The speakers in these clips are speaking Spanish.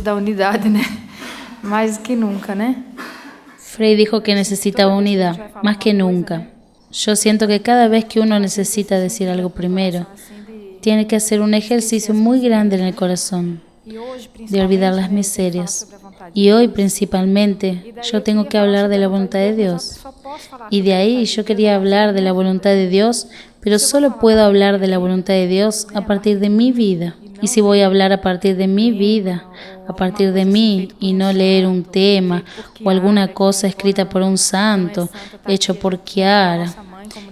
coisa da unidade, né? Mais que nunca, né? Frei dijo que necesitaba unidad, más que nunca. Yo siento que cada vez que uno necesita decir algo primero, tiene que hacer un ejercicio muy grande en el corazón, de olvidar las miserias. Y hoy principalmente yo tengo que hablar de la voluntad de Dios. Y de ahí yo quería hablar de la voluntad de Dios, pero solo puedo hablar de la voluntad de Dios a partir de mi vida. Y si voy a hablar a partir de mi vida, a partir de mí, y no leer un tema o alguna cosa escrita por un santo, hecho por Kiara,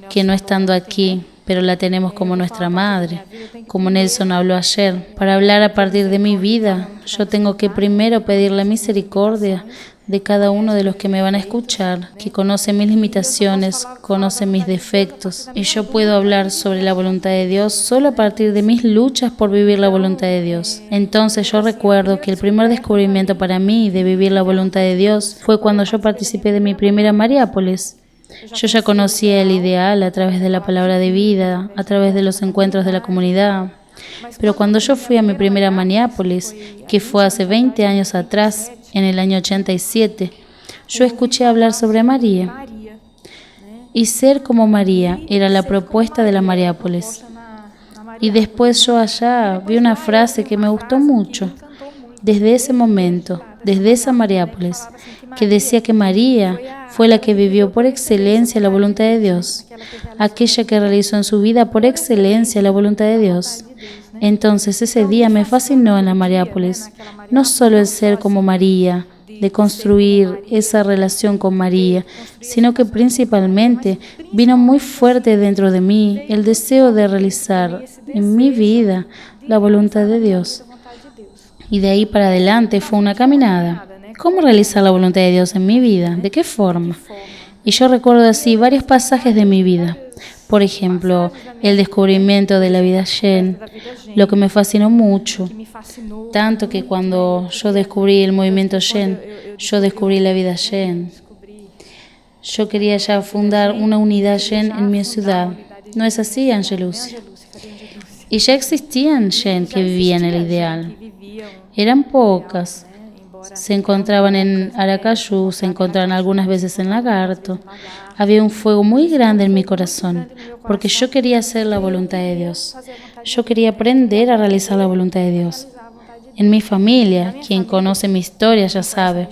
que no estando aquí, pero la tenemos como nuestra madre, como Nelson habló ayer. Para hablar a partir de mi vida, yo tengo que primero pedir la misericordia de cada uno de los que me van a escuchar, que conoce mis limitaciones, conoce mis defectos, y yo puedo hablar sobre la voluntad de Dios solo a partir de mis luchas por vivir la voluntad de Dios. Entonces yo recuerdo que el primer descubrimiento para mí de vivir la voluntad de Dios fue cuando yo participé de mi primera Mariápolis. Yo ya conocía el ideal a través de la palabra de vida, a través de los encuentros de la comunidad. Pero cuando yo fui a mi primera Mariápolis, que fue hace 20 años atrás, en el año 87, yo escuché hablar sobre María. Y ser como María era la propuesta de la Mariápolis. Y después yo allá vi una frase que me gustó mucho. Desde ese momento, desde esa Mariápolis, que decía que María fue la que vivió por excelencia la voluntad de Dios, aquella que realizó en su vida por excelencia la voluntad de Dios. Entonces ese día me fascinó en la Mariápolis, no solo el ser como María, de construir esa relación con María, sino que principalmente vino muy fuerte dentro de mí el deseo de realizar en mi vida la voluntad de Dios. Y de ahí para adelante fue una caminada. ¿Cómo realizar la voluntad de Dios en mi vida? ¿De qué forma? Y yo recuerdo así varios pasajes de mi vida. Por ejemplo, el descubrimiento de la vida Zen, lo que me fascinó mucho, tanto que cuando yo descubrí el movimiento Zen, yo descubrí la vida Zen. Yo quería ya fundar una unidad Zen en mi ciudad. ¿No es así, Angelucia? Y ya existían Zen que vivían el ideal. Eran pocas. Se encontraban en Aracayú, se encontraban algunas veces en Lagarto. Había un fuego muy grande en mi corazón, porque yo quería hacer la voluntad de Dios. Yo quería aprender a realizar la voluntad de Dios. En mi familia, quien conoce mi historia ya sabe,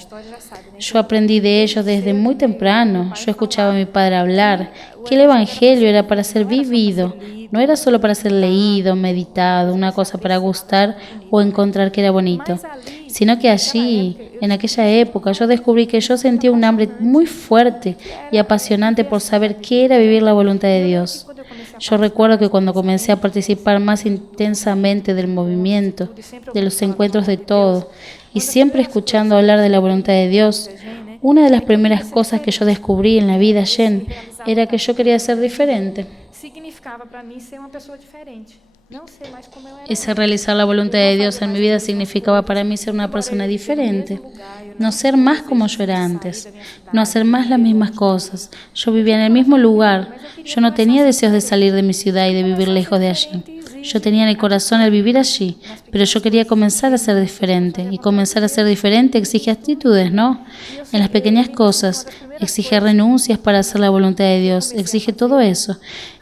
yo aprendí de ellos desde muy temprano. Yo escuchaba a mi padre hablar que el Evangelio era para ser vivido, no era solo para ser leído, meditado, una cosa para gustar o encontrar que era bonito, sino que allí, en aquella época, yo descubrí que yo sentía un hambre muy fuerte y apasionante por saber qué era vivir la voluntad de Dios. Yo recuerdo que cuando comencé a participar más intensamente del movimiento, de los encuentros de todo, y siempre escuchando hablar de la voluntad de Dios, una de las primeras cosas que yo descubrí en la vida Zen era que yo quería ser diferente. Ese realizar la voluntad de Dios en mi vida significaba para mí ser una persona diferente, no ser más como yo era antes, no hacer más las mismas cosas. Yo vivía en el mismo lugar, yo no tenía deseos de salir de mi ciudad y de vivir lejos de allí. Yo tenía en el corazón el vivir allí, pero yo quería comenzar a ser diferente, y comenzar a ser diferente exige actitudes, ¿no? En las pequeñas cosas, exige renuncias para hacer la voluntad de Dios, exige todo eso.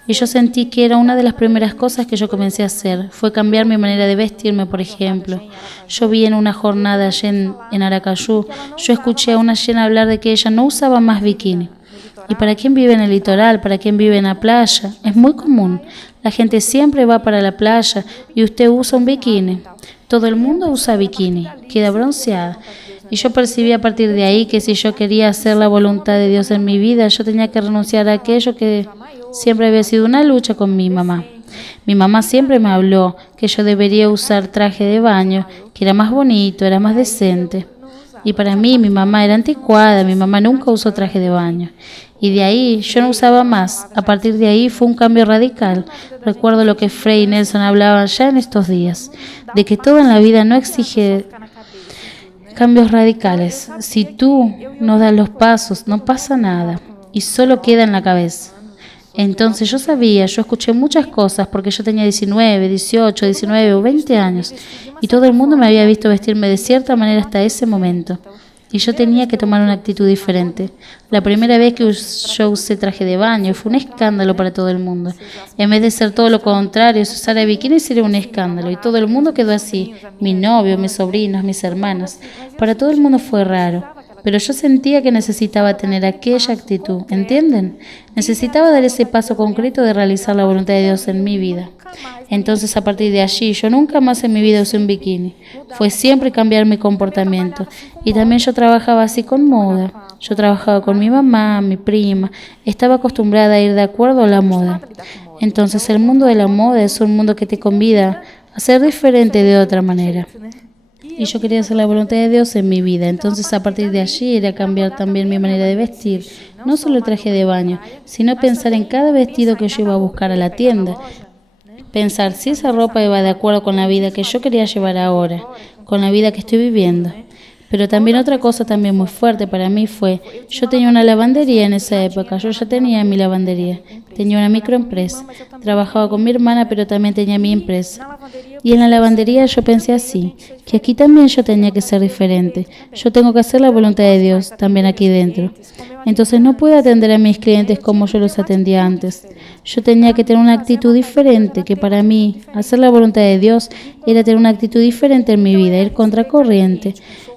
Y yo sentí que era una de las primeras cosas que yo comencé a hacer, fue cambiar mi manera de vestirme, por ejemplo. Yo vi en una jornada en Aracayú, yo escuché a una Zen hablar de que ella no usaba más bikini. Y para quien vive en el litoral, para quien vive en la playa, es muy común. La gente siempre va para la playa y usted usa un bikini. Todo el mundo usa bikini, queda bronceada. Y yo percibí a partir de ahí que si yo quería hacer la voluntad de Dios en mi vida, yo tenía que renunciar a aquello que siempre había sido una lucha con mi mamá. Mi mamá siempre me habló que yo debería usar traje de baño, que era más bonito, era más decente. Y para mí, mi mamá era anticuada, mi mamá nunca usó traje de baño. Y de ahí yo no usaba más. A partir de ahí fue un cambio radical. Recuerdo lo que Frei y Nelson hablaban ya en estos días, de que todo en la vida no exige cambios radicales. Si tú no das los pasos, no pasa nada y solo queda en la cabeza. Entonces yo sabía, yo escuché muchas cosas porque yo tenía 19, 18, 19 o 20 años y todo el mundo me había visto vestirme de cierta manera hasta ese momento. Y yo tenía que tomar una actitud diferente. La primera vez que yo usé traje de baño fue un escándalo para todo el mundo. En vez de ser todo lo contrario, si usara bikini sería un escándalo. Y todo el mundo quedó así. Mi novio, mis sobrinos, mis hermanos. Para todo el mundo fue raro. Pero yo sentía que necesitaba tener aquella actitud, ¿entienden? Necesitaba dar ese paso concreto de realizar la voluntad de Dios en mi vida. Entonces, a partir de allí, yo nunca más en mi vida usé un bikini. Fue siempre cambiar mi comportamiento. Y también yo trabajaba así con moda. Yo trabajaba con mi mamá, mi prima. Estaba acostumbrada a ir de acuerdo a la moda. Entonces, el mundo de la moda es un mundo que te convida a ser diferente de otra manera. Y yo quería hacer la voluntad de Dios en mi vida. Entonces, a partir de allí, era cambiar también mi manera de vestir. No solo el traje de baño, sino pensar en cada vestido que yo iba a buscar a la tienda. Pensar si esa ropa iba de acuerdo con la vida que yo quería llevar ahora, con la vida que estoy viviendo. Pero también otra cosa también muy fuerte para mí fue, yo tenía una lavandería en esa época, yo ya tenía mi lavandería, tenía una microempresa, trabajaba con mi hermana pero también tenía mi empresa. Y en la lavandería yo pensé así, que aquí también yo tenía que ser diferente, yo tengo que hacer la voluntad de Dios también aquí dentro. Entonces no puedo atender a mis clientes como yo los atendía antes. Yo tenía que tener una actitud diferente, que para mí hacer la voluntad de Dios era tener una actitud diferente en mi vida, ir contracorriente.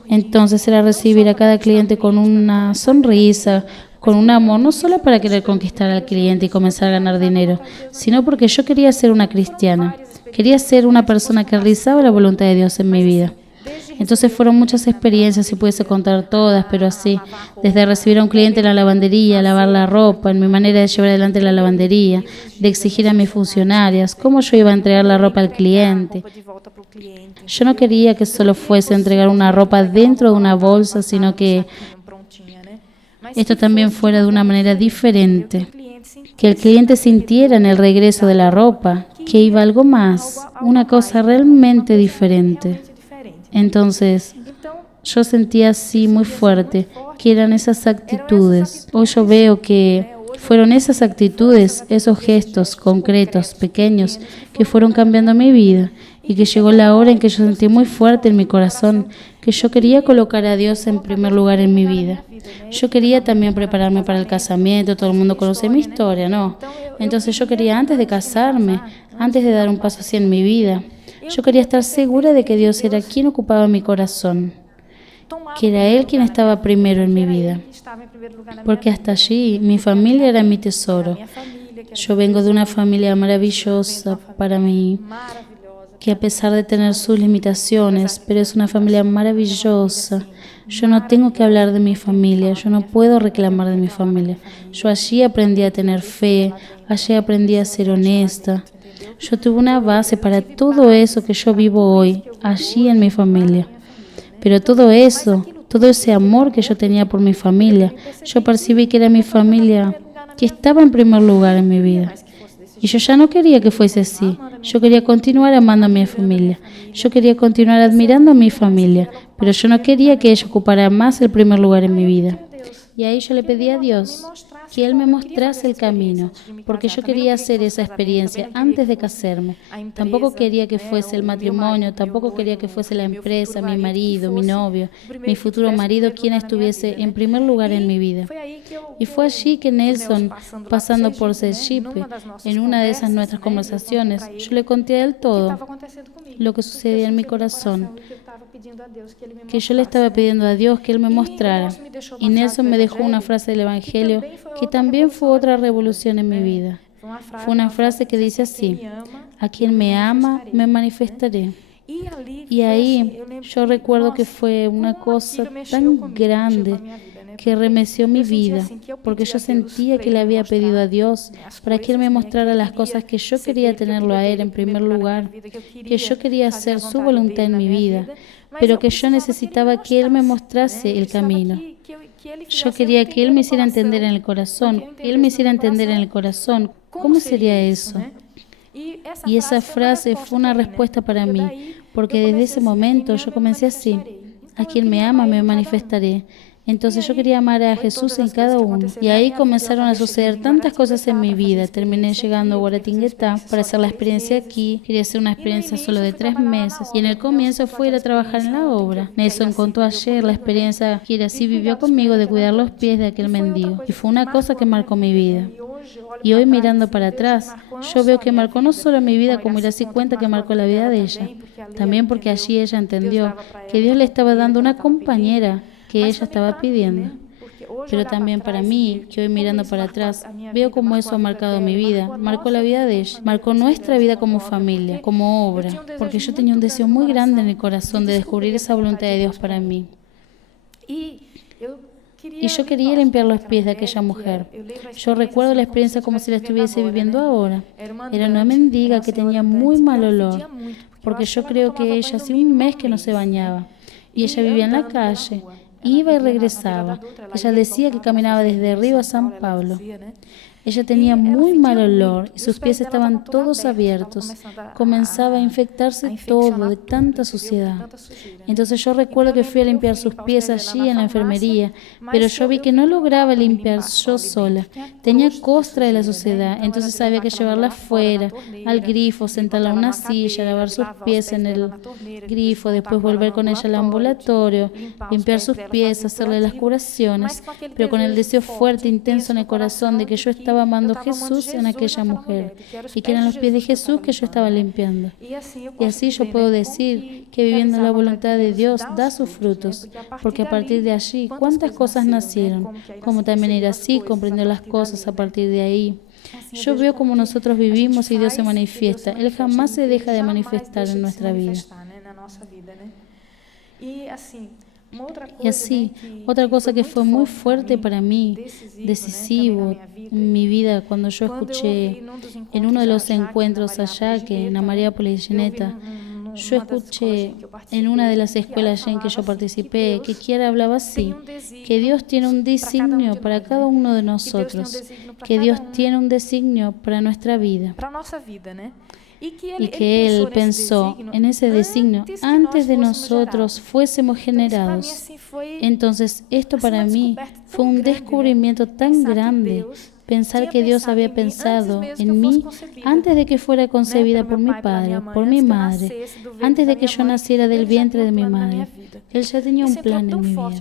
Entonces era recibir a cada cliente con una sonrisa, con un amor, no solo para querer conquistar al cliente y comenzar a ganar dinero, sino porque yo quería ser una cristiana. Quería ser una persona que realizaba la voluntad de Dios en mi vida. Entonces fueron muchas experiencias, si pudiese contar todas, pero así, desde recibir a un cliente en la lavandería, lavar la ropa, en mi manera de llevar adelante la lavandería, de exigir a mis funcionarias, cómo yo iba a entregar la ropa al cliente. Yo no quería que solo fuese entregar una ropa dentro de una bolsa, sino que esto también fuera de una manera diferente, que el cliente sintiera en el regreso de la ropa que iba algo más, una cosa realmente diferente. Entonces, yo sentía así muy fuerte que eran esas actitudes. Hoy yo veo que fueron esas actitudes, esos gestos concretos, pequeños, que fueron cambiando mi vida y que llegó la hora en que yo sentí muy fuerte en mi corazón que yo quería colocar a Dios en primer lugar en mi vida. Yo quería también prepararme para el casamiento, todo el mundo conoce mi historia, ¿no? Entonces yo quería antes de casarme, antes de dar un paso así en mi vida, yo quería estar segura de que Dios era quien ocupaba mi corazón, que era Él quien estaba primero en mi vida, porque hasta allí mi familia era mi tesoro. Yo vengo de una familia maravillosa para mí, que a pesar de tener sus limitaciones, pero es una familia maravillosa. Yo no tengo que hablar de mi familia, yo no puedo reclamar de mi familia. Yo allí aprendí a tener fe, allí aprendí a ser honesta. Yo tuve una base para todo eso que yo vivo hoy, allí en mi familia. Pero todo eso, todo ese amor que yo tenía por mi familia, yo percibí que era mi familia que estaba en primer lugar en mi vida. Y yo ya no quería que fuese así. Yo quería continuar amando a mi familia. Yo quería continuar admirando a mi familia, pero yo no quería que ella ocupara más el primer lugar en mi vida. Y ahí yo le pedí a Dios que Él me mostrase el camino, porque yo quería hacer esa experiencia antes de casarme. Tampoco quería que fuese el matrimonio, tampoco quería que fuese la empresa, mi marido, mi novio, mi futuro marido, quien estuviese en primer lugar en mi vida. Y fue allí que Nelson, pasando por Sergipe, en una de esas nuestras conversaciones, yo le conté a él todo lo que sucedía en mi corazón, que yo le estaba pidiendo a Dios que Él me mostrara. Y Nelson me dejó una frase del Evangelio que también fue otra revolución en mi vida. Fue una frase que dice así: a quien me ama, me manifestaré. Y ahí yo recuerdo que fue una cosa tan grande que remeció mi vida, porque yo sentía que le había pedido a Dios para que Él me mostrara las cosas que yo quería tenerlo a Él en primer lugar, que yo quería hacer su voluntad en mi vida, pero que yo necesitaba que Él me mostrase el camino. Yo quería que Él me hiciera entender en el corazón, que Él me hiciera entender en el corazón. ¿Cómo sería eso? Y esa frase fue una respuesta para mí, porque desde ese momento yo comencé así: a quien me ama me manifestaré. Entonces yo quería amar a Jesús en cada uno. Y ahí comenzaron a suceder tantas cosas en mi vida. Terminé llegando a Guaratinguetá para hacer la experiencia aquí. Quería hacer una experiencia solo de 3 meses. Y en el comienzo fue ir a trabajar en la obra. Nelson contó ayer la experiencia que así vivió conmigo de cuidar los pies de aquel mendigo. Y fue una cosa que marcó mi vida. Y hoy mirando para atrás, yo veo que marcó no solo mi vida, como Iracy cuenta que marcó la vida de ella. También porque allí ella entendió que Dios le estaba dando una compañera que ella estaba pidiendo. Pero también para mí, que hoy mirando para atrás, veo cómo eso ha marcado mi vida, marcó la vida de ella, marcó nuestra vida como familia, como obra, porque yo tenía un deseo muy grande en el corazón de descubrir esa voluntad de Dios para mí. Y yo quería limpiar los pies de aquella mujer. Yo recuerdo la experiencia como si la estuviese viviendo ahora. Era una mendiga que tenía muy mal olor, porque yo creo que ella hacía un mes que no se bañaba. Y ella vivía en la calle, iba y regresaba. Ella decía que caminaba desde Río a San Pablo. Ella tenía muy mal olor y sus pies estaban todos abiertos. Comenzaba a infectarse todo de tanta suciedad. Entonces yo recuerdo que fui a limpiar sus pies allí en la enfermería, pero yo vi que no lograba limpiar yo sola. Tenía costra de la suciedad, entonces había que llevarla afuera, al grifo, sentarla en una silla, lavar sus pies en el grifo, después volver con ella al ambulatorio, limpiar sus pies, hacerle las curaciones, pero con el deseo fuerte, intenso en el corazón de que yo estaba amando a Jesús en aquella mujer y que eran los pies de Jesús que yo estaba limpiando. Y así yo puedo decir que viviendo la voluntad de Dios da sus frutos, porque a partir de allí cuántas cosas nacieron, como también Iracy comprendió las cosas a partir de ahí. Yo veo cómo nosotros vivimos y Dios se manifiesta. Él jamás se deja de manifestar en nuestra vida. Y así, otra cosa que fue muy fuerte para mí, decisivo en mi vida, cuando yo escuché en uno de los encuentros allá, que en la Mariápolis Gineta, yo escuché en una de las escuelas allá en que yo participé, que Kiara hablaba así, que Dios tiene un designio para cada uno de nosotros, que Dios tiene un designio para nuestra vida. Y que Él pensó en ese designio antes de nosotros fuésemos generados. Entonces, esto para mí fue un descubrimiento tan grande, pensar que Dios había pensado en mí antes de que fuera concebida por mi padre, por mi madre, antes de que yo naciera del vientre de mi madre. Él ya tenía un plan en mi vida.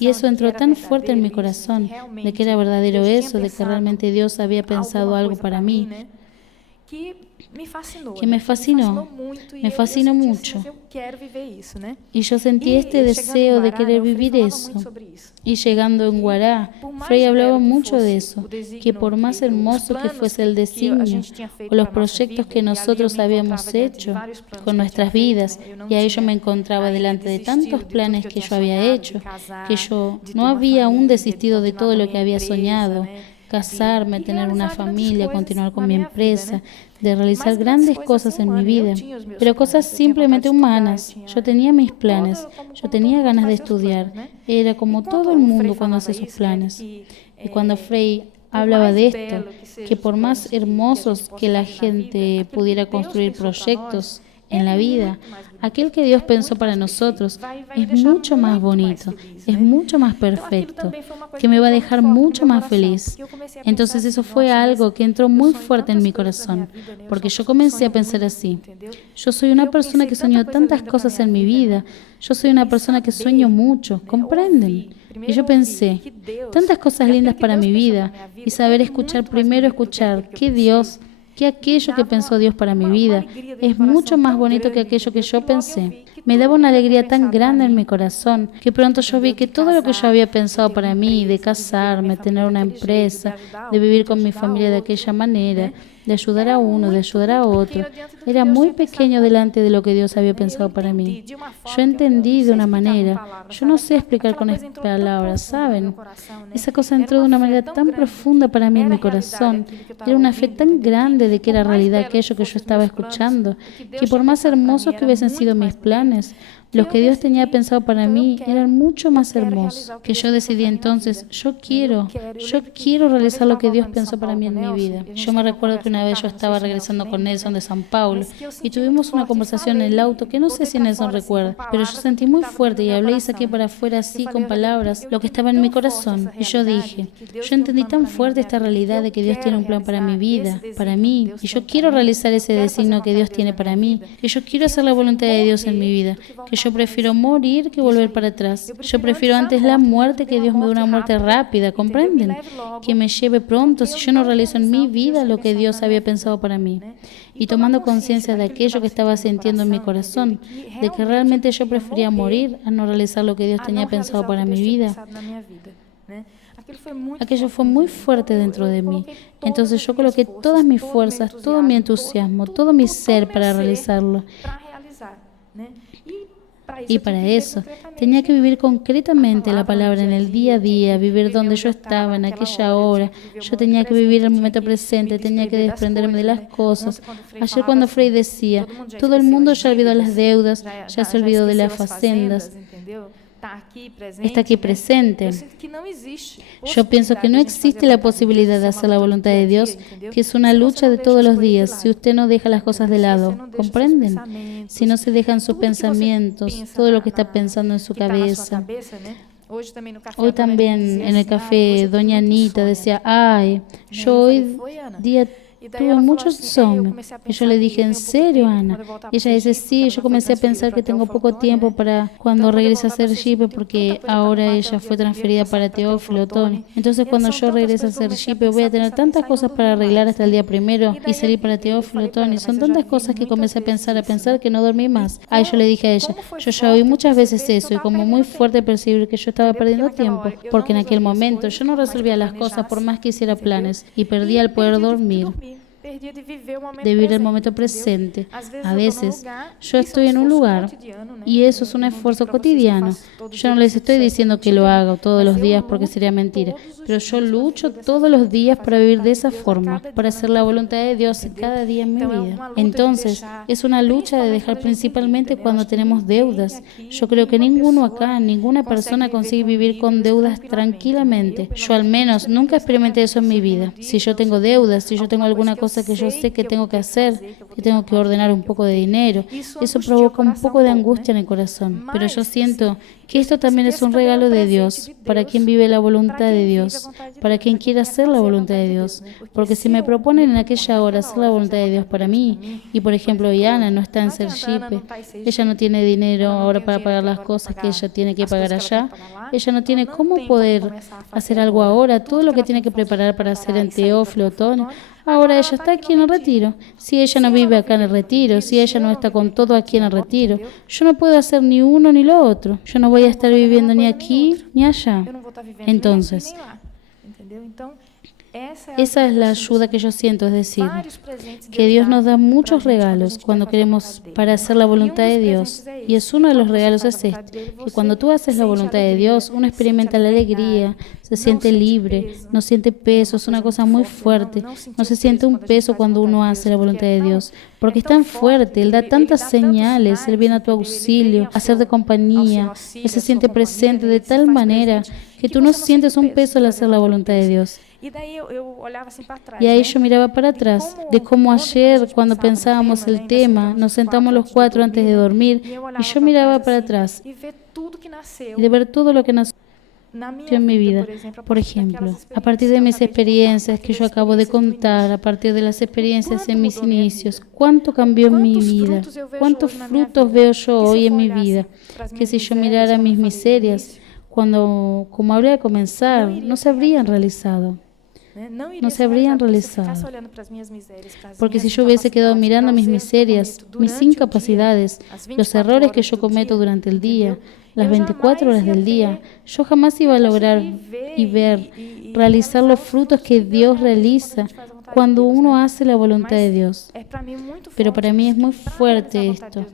Y eso entró tan fuerte en mi corazón, de que era verdadero eso, de que realmente Dios había pensado algo para mí, que me fascinó mucho. Y yo sentí este deseo de querer vivir eso. Y llegando en Guará, Frei hablaba mucho de eso, que por más hermoso que fuese el designio o los proyectos que nosotros habíamos hecho con nuestras vidas, y ahí yo me encontraba delante de tantos planes que yo había hecho, que yo no había aún desistido de todo lo que había soñado, casarme, tener una familia, continuar con mi empresa, de realizar grandes cosas en mi vida, pero cosas simplemente humanas. Yo tenía mis planes, yo tenía ganas de estudiar, era como todo el mundo cuando hace sus planes. Y cuando Frei hablaba de esto, que por más hermosos que la gente pudiera construir proyectos en la vida, aquel que Dios pensó para nosotros es mucho más bonito, es mucho más perfecto, que me va a dejar mucho más feliz. Entonces eso fue algo que entró muy fuerte en mi corazón, porque yo comencé a pensar así. Yo soy una persona que soñó tantas cosas en mi vida, yo soy una persona que sueño mucho, ¿comprenden? Y yo pensé, tantas cosas lindas para mi vida, y saber escuchar que Dios, que aquello que pensó Dios para mi vida es mucho más bonito que aquello que yo pensé. Me daba una alegría tan grande en mi corazón que pronto yo vi que todo lo que yo había pensado para mí, de casarme, tener una empresa, de vivir con mi familia de aquella manera, de ayudar a uno, de ayudar a otro, era muy pequeño delante de lo que Dios había pensado para mí. Yo entendí de una manera, yo no sé explicar con palabras, ¿saben? Esa cosa entró de una manera tan profunda para mí en mi corazón, era una fe tan grande de que era realidad aquello que yo estaba escuchando, que por más hermosos que hubiesen sido mis planes, los que Dios tenía pensado para mí eran mucho más hermosos, que yo decidí entonces, yo quiero realizar lo que Dios pensó para mí en mi vida. Yo me recuerdo que una vez yo estaba regresando con Nelson de São Paulo y tuvimos una conversación en el auto que no sé si Nelson recuerda, pero yo sentí muy fuerte y hablé y saqué para afuera así con palabras lo que estaba en mi corazón. Y yo dije, yo entendí tan fuerte esta realidad de que Dios tiene un plan para mi vida, para mí, y yo quiero realizar ese designio que Dios tiene para mí, que yo quiero hacer la voluntad de Dios en mi vida, que yo prefiero morir que volver para atrás. Yo prefiero antes la muerte que Dios me dé una muerte rápida, ¿comprenden? Que me lleve pronto si yo no realizo en mi vida lo que Dios había pensado para mí. Y tomando conciencia de aquello que estaba sintiendo en mi corazón, de que realmente yo prefería morir a no realizar lo que Dios tenía pensado para mi vida, aquello fue muy fuerte dentro de mí. Entonces yo coloqué todas mis fuerzas, todo mi entusiasmo, todo mi ser para realizarlo. Y para eso tenía que vivir concretamente la palabra en el día a día, vivir donde yo estaba en aquella hora. Yo tenía que vivir el momento presente, tenía que desprenderme de las cosas. Ayer cuando Frei decía, todo el mundo ya olvidó las deudas, ya se olvidó de las facendas, está aquí presente. Yo pienso que no existe la posibilidad de hacer la voluntad de Dios, que es una lucha de todos los días, si usted no deja las cosas de lado. ¿Comprenden? Si no se dejan sus pensamientos, todo lo que está pensando en su cabeza. Hoy también en el café, doña Anita decía, ay, yo hoy día tuve muchos insomnio. Y yo le dije, ¿en serio, Ana? Y ella dice, sí. Yo comencé a pensar que tengo poco tiempo para cuando regrese a Sergipe, porque ahora ella fue transferida para Teófilo Otoni. Entonces, cuando yo regrese a Sergipe, voy a tener tantas cosas para arreglar hasta el día primero y salir para Teófilo Otoni. Son tantas cosas que comencé a pensar que no dormí más. Ay, yo le dije a ella, yo ya oí muchas veces eso y como muy fuerte percibir que yo estaba perdiendo tiempo, porque en aquel momento yo no resolvía las cosas por más que hiciera planes y perdía el poder dormir, de vivir el momento presente. A veces yo estoy en un lugar y eso es un esfuerzo cotidiano. Yo no les estoy diciendo que lo haga todos los días porque sería mentira, pero yo lucho todos los días para vivir de esa forma, para hacer la voluntad de Dios cada día en mi vida. Entonces, es una lucha de dejar principalmente cuando tenemos deudas. Yo creo que ninguno acá, ninguna persona consigue vivir con deudas tranquilamente. Yo al menos nunca experimenté eso en mi vida. Si yo tengo deudas, si yo tengo alguna cosa que yo sé que tengo que hacer, que tengo que ordenar un poco de dinero, eso provoca un poco de angustia en el corazón. Pero yo siento que esto también es un regalo de Dios para quien vive la voluntad de Dios, para quien quiere hacer la voluntad de Dios. Porque si me proponen en aquella hora hacer la voluntad de Dios para mí, y por ejemplo Yana no está en Sergipe, ella no tiene dinero ahora para pagar las cosas que ella tiene que pagar allá, ella no tiene cómo poder hacer algo ahora, todo lo que tiene que preparar para hacer en Teófilo Otoni. Ahora ella está aquí en el retiro. Si ella no vive acá en el retiro, si ella no está con todo aquí en el retiro, yo no puedo hacer ni uno ni lo otro. Yo no voy a estar viviendo ni aquí ni allá. Entonces, esa es la ayuda que yo siento, es decir, que Dios nos da muchos regalos cuando queremos para hacer la voluntad de Dios. Y es uno de los regalos es este, que cuando tú haces la voluntad de Dios, uno experimenta la alegría, se siente libre, no siente peso, es una cosa muy fuerte. No se siente un peso cuando uno hace la voluntad de Dios, porque es tan fuerte, Él da tantas señales, Él viene a tu auxilio, a hacerte compañía, Él se siente presente de tal manera que tú no sientes un peso al hacer la voluntad de Dios. Y ahí yo miraba para atrás, de cómo ayer, cuando pensábamos el tema, nos sentamos los cuatro antes de dormir, y yo miraba para atrás, y de ver todo lo que nació en mi vida. Por ejemplo, a partir de mis experiencias que yo acabo de contar, a partir de las experiencias en mis inicios, ¿cuánto cambió en mi vida? ¿Cuántos frutos veo yo hoy en mi vida? Que si yo mirara mis miserias, como habría de comenzar, no se habrían realizado. No se habrían realizado. Porque si yo hubiese quedado mirando mis miserias, mis incapacidades, los errores que yo cometo durante el día, las 24 horas del día, yo jamás iba a lograr y ver, realizar los frutos que Dios realiza cuando uno hace la voluntad de Dios. Pero para mí es muy fuerte esto,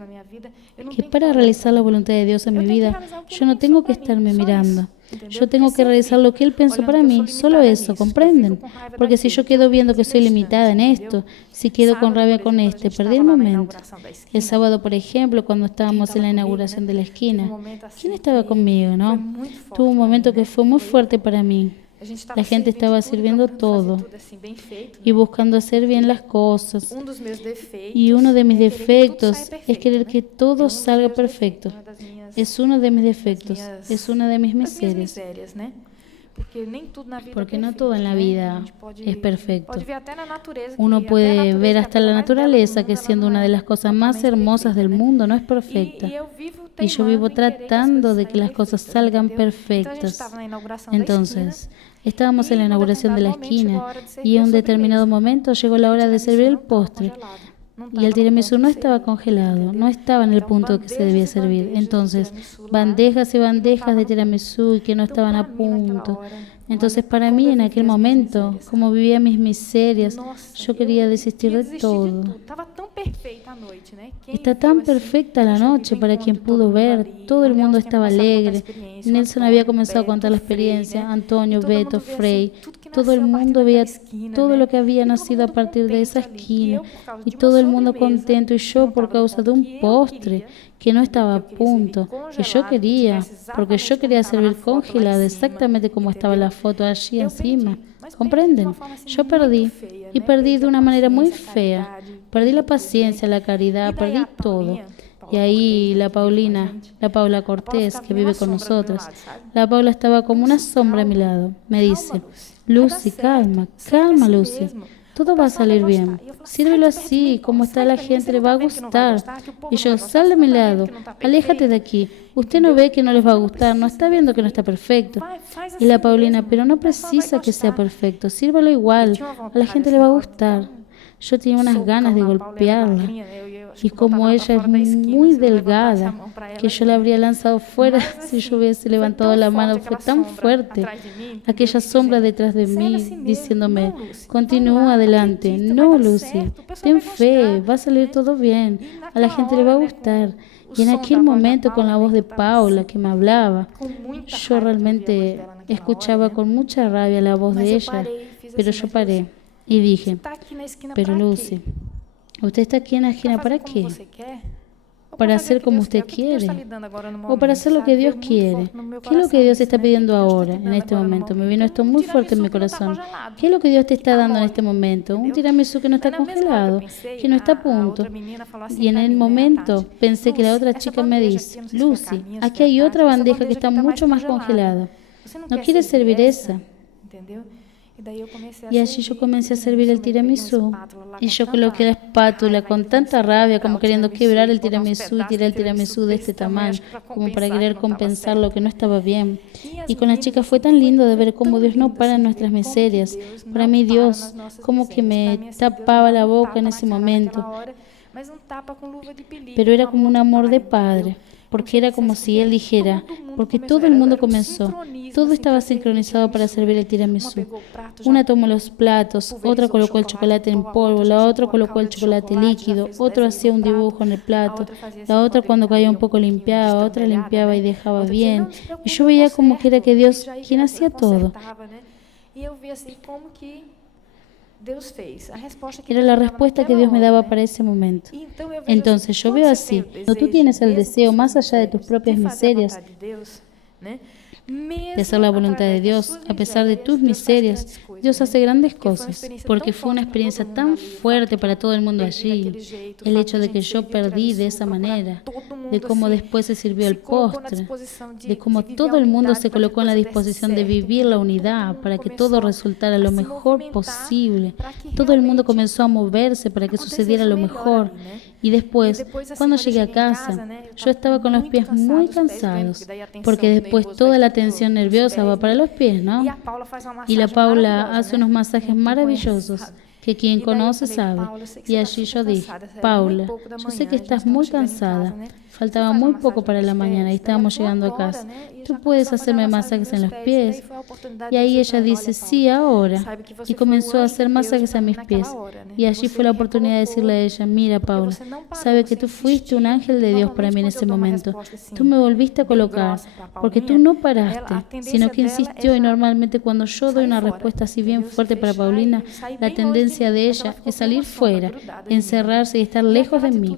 que para realizar la voluntad de Dios en mi vida, yo no tengo que estarme mirando. Yo tengo que realizar lo que Él pensó para mí, solo eso, ¿comprenden? Porque si yo quedo viendo que soy limitada en esto, si quedo con rabia con perdí el momento. El sábado, por ejemplo, cuando estábamos en la inauguración de la esquina, ¿quién estaba conmigo, no? Tuvo un momento que fue muy fuerte para mí. La gente estaba sirviendo todo y buscando hacer bien las cosas. Y uno de mis defectos es querer que todo salga perfecto. Es uno de mis defectos, es una de mis miserias. Porque no todo en la vida es perfecto. Uno puede ver hasta la naturaleza, que siendo una de las cosas más hermosas del mundo, no es perfecta. Y yo vivo tratando de que las cosas salgan perfectas. Entonces, estábamos en la inauguración de la esquina y en un determinado momento llegó la hora de servir el postre. Y el tiramisú no estaba congelado, no estaba en el punto que se debía servir. Entonces, bandejas y bandejas de tiramisú que no estaban a punto. Entonces, para mí, en aquel momento, como vivía mis miserias, yo quería desistir de todo. Está tan perfecta la noche para quien pudo ver. Todo el mundo estaba alegre. Nelson había comenzado a contar la experiencia. Antonio, Beto, Frei. Todo el mundo veía todo lo que había nacido a partir de esa esquina. Y todo el mundo contento. Y yo por causa de un postre que no estaba a punto, que yo quería, porque yo quería servir congelada exactamente como estaba la foto allí encima. ¿Comprenden? Yo perdí, y perdí de una manera muy fea. Perdí la paciencia, la caridad, perdí todo. Y ahí la Paula Cortés, que vive con nosotros, la Paula estaba como una sombra a mi lado. Me dice, Lucy, calma, calma, Lucy. Todo va a salir bien. Sírvelo así, como está la gente, le va a gustar. Y yo, sal de mi lado, aléjate de aquí. Usted no ve que no les va a gustar, no está viendo que no está perfecto. Y la Paulina, pero no precisa que sea perfecto, sírvelo igual, a la gente le va a gustar. Yo tenía unas ganas de golpearla. Y como ella es muy delgada, que yo la habría lanzado fuera si yo hubiese levantado la mano, fue tan fuerte. Aquella sombra detrás de mí diciéndome, continúa adelante. No, Lucy, ten fe, va a salir todo bien, a la gente le va a gustar. Y en aquel momento, con la voz de Paula que me hablaba, yo realmente escuchaba con mucha rabia la voz de ella, pero yo paré y dije, pero Lucy, ¿usted está aquí en la esquina para qué? ¿Para hacer como usted quiere? ¿O para hacer lo que Dios quiere? ¿Qué es lo que Dios está pidiendo ahora, en este momento? Me vino esto muy fuerte en mi corazón. ¿Qué es lo que Dios te está dando en este momento? Un tiramisú que no está congelado, que no está a punto. Y en el momento pensé que la otra chica me dice, Lucy, aquí hay otra bandeja que está mucho más congelada. ¿No quieres servir esa? Y allí yo comencé a servir el tiramisú. Y yo coloqué la espátula con tanta rabia, como queriendo quebrar el tiramisú y tirar el tiramisú de este tamaño, como para querer compensar lo que no estaba bien. Y con las chicas fue tan lindo de ver cómo Dios no para en nuestras miserias. Para mí Dios como que me tapaba la boca en ese momento. Pero era como un amor de padre. Porque era como si él dijera, porque todo el mundo comenzó, todo estaba sincronizado para servir el tiramisú. Una tomó los platos, otra colocó el chocolate en polvo, la otra colocó el chocolate líquido, otro hacía un dibujo en el plato, la otra cuando caía un poco limpiaba, otra limpiaba y dejaba bien. Y yo veía como que era que Dios quien hacía todo. Era la respuesta que Dios me daba para ese momento. Entonces yo veo así, cuando tú tienes el deseo más allá de tus propias miserias, de hacer la voluntad de Dios, a pesar de tus miserias, Dios hace grandes cosas, porque fue una experiencia tan fuerte para todo el mundo allí, el hecho de que yo perdí de esa manera, de cómo después se sirvió el postre, de cómo todo el mundo se colocó en la disposición de vivir la unidad para que todo resultara lo mejor posible, todo el mundo comenzó a moverse para que sucediera lo mejor. Y después, cuando llegué a casa, yo estaba con los pies muy cansados, porque después toda la tensión nerviosa va para los pies, ¿no? Y la Paula hace unos masajes maravillosos que quien conoce sabe. Y allí yo dije, Paula, yo sé que estás muy cansada, faltaba muy poco para la mañana y estábamos llegando a casa. ¿Tú puedes hacerme masajes en los pies? Y ahí ella dice, sí, ahora. Y comenzó a hacer masajes a mis pies. Y allí fue la oportunidad de decirle a ella, mira, Paula, sabe que tú fuiste un ángel de Dios para mí en ese momento. Tú me volviste a colocar, porque tú no paraste, sino que insistió. Y normalmente cuando yo doy una respuesta así bien fuerte para Paulina, la tendencia desea de ella es salir fuera, encerrarse y estar lejos de mí.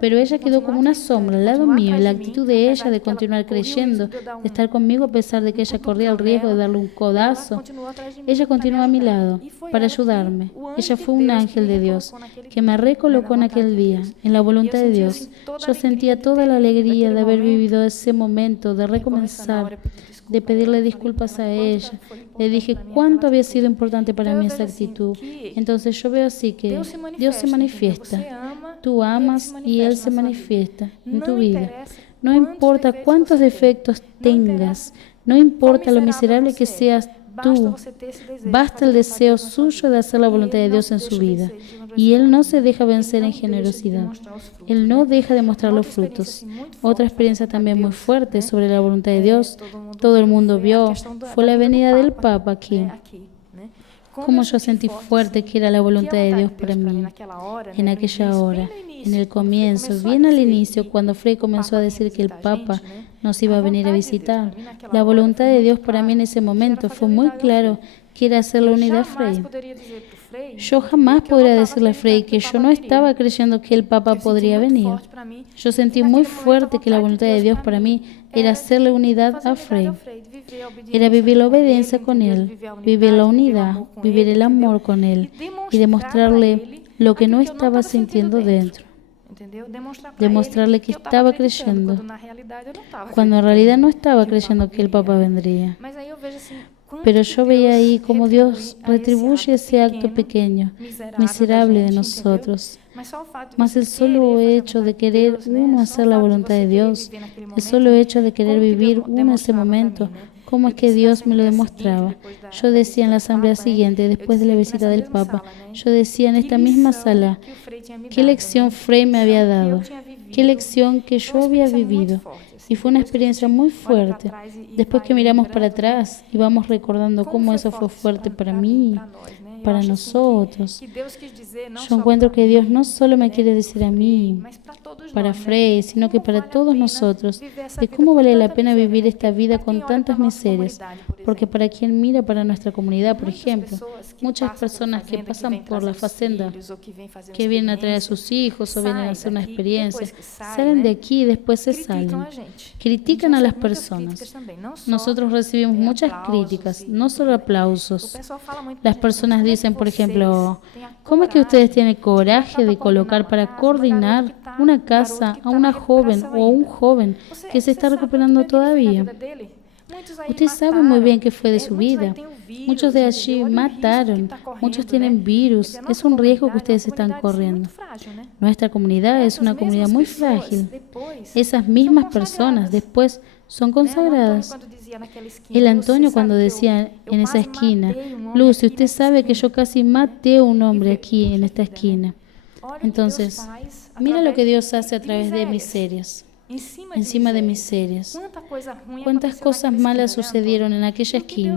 Pero ella quedó como una sombra al lado mío y la actitud de ella de continuar creyendo, de estar conmigo a pesar de que ella corría el riesgo de darle un codazo, ella continuó a mi lado para ayudarme. Ella fue un ángel de Dios que me recolocó en aquel día, en la voluntad de Dios. Yo sentía toda la alegría de haber vivido ese momento, de recomenzar, de pedirle disculpas a ella. Le dije cuánto había sido importante para mí esa actitud. Entonces yo veo así que Dios se manifiesta. Tú amas y Él se manifiesta en tu vida. No importa cuántos defectos tengas, no importa lo miserable que seas tú, basta el deseo suyo de hacer la voluntad de Dios en su vida. Y Él no se deja vencer en generosidad. Él no deja de mostrar los frutos. Otra experiencia también muy fuerte sobre la voluntad de Dios, todo el mundo vio, fue la venida del Papa aquí. Cómo yo sentí fuerte que era la voluntad de Dios para mí en aquella hora, en el comienzo, bien al inicio, cuando Frei comenzó a decir que el Papa nos iba a venir a visitar. La voluntad de Dios para mí en ese momento fue muy claro que era hacer la unidad a Frei. Yo jamás podría decirle a Frei que yo no estaba creyendo que el Papa podría venir. Yo sentí muy fuerte que la voluntad de Dios para mí era hacerle unidad a Frei. Era vivir la obediencia con Él, vivir la unidad, vivir el amor con Él y demostrarle lo que no estaba sintiendo dentro. Demostrarle que estaba creyendo, cuando en realidad no estaba creyendo que el Papa vendría. Pero yo veía ahí cómo Dios retribuye ese acto pequeño, miserable de nosotros. Mas el solo hecho de querer uno hacer la voluntad de Dios, el solo hecho de querer vivir uno ese momento, cómo es que Dios me lo demostraba. Yo decía en la asamblea siguiente, después de la visita del Papa, yo decía en esta misma sala, qué lección Frei me había dado, qué lección que yo había vivido. Y fue una experiencia muy fuerte. Después que miramos para atrás y vamos recordando cómo eso fue fuerte para mí, para nosotros. Yo encuentro que Dios no solo me quiere decir a mí, para Frei, sino que para todos nosotros, de cómo vale la pena vivir esta vida con tantas miserias. Porque para quien mira para nuestra comunidad, por ejemplo, muchas personas que pasan por la facenda, que vienen a traer a sus hijos o vienen a hacer una experiencia, salen de aquí y después se salen. Critican a las personas. Nosotros recibimos muchas críticas, no solo aplausos. Las personas dicen, por ejemplo, ¿cómo es que ustedes tienen coraje de colocar para coordinar una casa a una joven o a un joven que se está recuperando todavía? Usted sabe muy bien qué fue de su vida. Muchos de allí mataron, muchos tienen virus. Es un riesgo que ustedes están corriendo. Nuestra comunidad es una comunidad muy frágil. Esas mismas personas después son consagradas. El Antonio cuando decía en esa esquina, Lucy, usted sabe que yo casi maté a un hombre aquí en esta esquina. Entonces, mira lo que Dios hace a través de miserias. Encima de miserias. Cuántas cosas malas sucedieron en aquella esquina,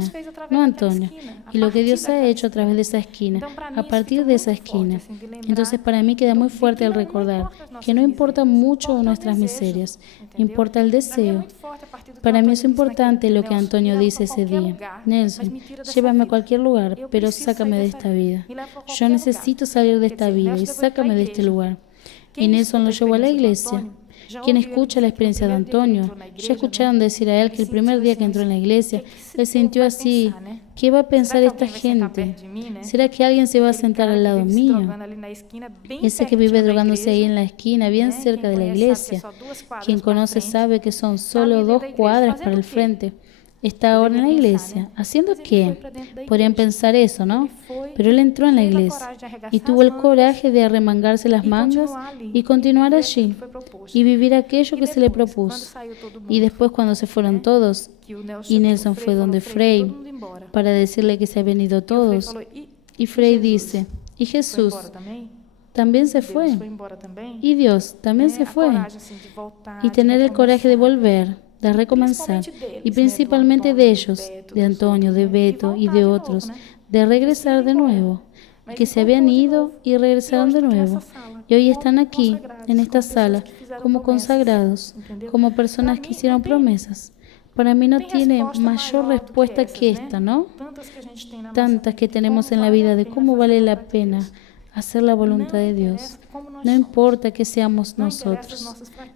¿no, Antonio? Y lo que Dios ha hecho a través de esa esquina, a partir de esa esquina. Entonces para mí queda muy fuerte el recordar que no importa mucho nuestras miserias, importa el deseo. Para mí es importante lo que Antonio dice ese día. Nelson, llévame a cualquier lugar, pero sácame de esta vida. Yo necesito salir de esta vida y sácame de este lugar. Y Nelson lo llevó a la iglesia. Quien escucha la experiencia de Antonio, ya escucharon decir a él que el primer día que entró en la iglesia, él sintió así, ¿qué va a pensar esta gente? ¿Será que alguien se va a sentar al lado mío? Ese que vive drogándose ahí en la esquina, bien cerca de la iglesia, quien conoce sabe que son solo 2 cuadras para el frente. Está ahora en la iglesia. ¿Haciendo qué? Podrían pensar eso, ¿no? Pero él entró en la iglesia y tuvo el coraje de arremangarse las mangas y continuar allí y vivir aquello que se le propuso. Y después cuando se fueron todos, y Nelson fue donde Frei para decirle que se habían ido todos, y Frei dice, ¿y Jesús también se fue? ¿Y Dios también se fue? Y tener el coraje de volver, de recomenzar, y principalmente de ellos, de Antonio, de Beto y de otros, de regresar de nuevo, que se habían ido y regresaron de nuevo, y hoy están aquí, en esta sala, como consagrados, como personas que hicieron promesas. Para mí no tiene mayor respuesta que esta, ¿no? Tantas que tenemos en la vida de cómo vale la pena hacer la voluntad de Dios. No importa que seamos nosotros,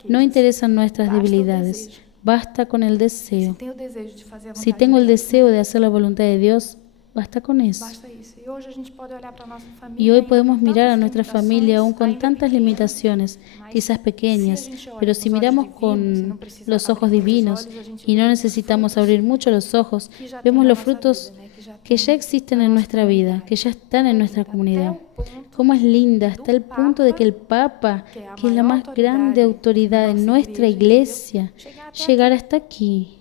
no interesan nuestras debilidades, basta con el deseo. Si tengo el deseo de hacer la voluntad de Dios, basta con eso. Y hoy podemos mirar a nuestra familia aún con tantas limitaciones, quizás pequeñas, pero si miramos con los ojos divinos y no necesitamos abrir mucho los ojos, vemos los frutos que ya existen en nuestra vida, que ya están en nuestra comunidad. Cómo es linda hasta el punto de que el Papa, que es la más grande autoridad en nuestra iglesia, llegara hasta aquí,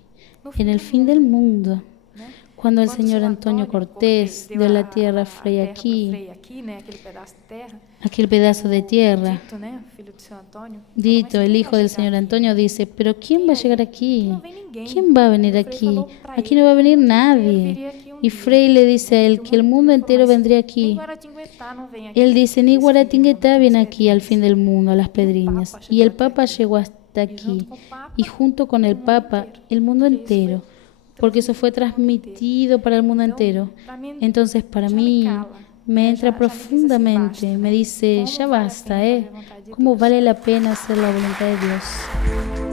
en el fin del mundo. Cuando el señor Antonio Cortés dio la tierra a Frei aquí, aquel pedazo de tierra, Dito, el hijo del señor Antonio, dice, pero ¿quién va a llegar aquí? ¿Quién va a venir aquí? Aquí no va a venir nadie. Y Frei le dice a él que el mundo entero vendría aquí. Él dice, ni Guaratinguetá viene aquí al fin del mundo, a las Pedriñas. Y el Papa llegó hasta aquí. Y junto con el Papa, el mundo entero. Porque eso fue transmitido para el mundo entero. Entonces, para mí, me entra profundamente. Me dice, ya basta, ¿Cómo vale la pena hacer la voluntad de Dios?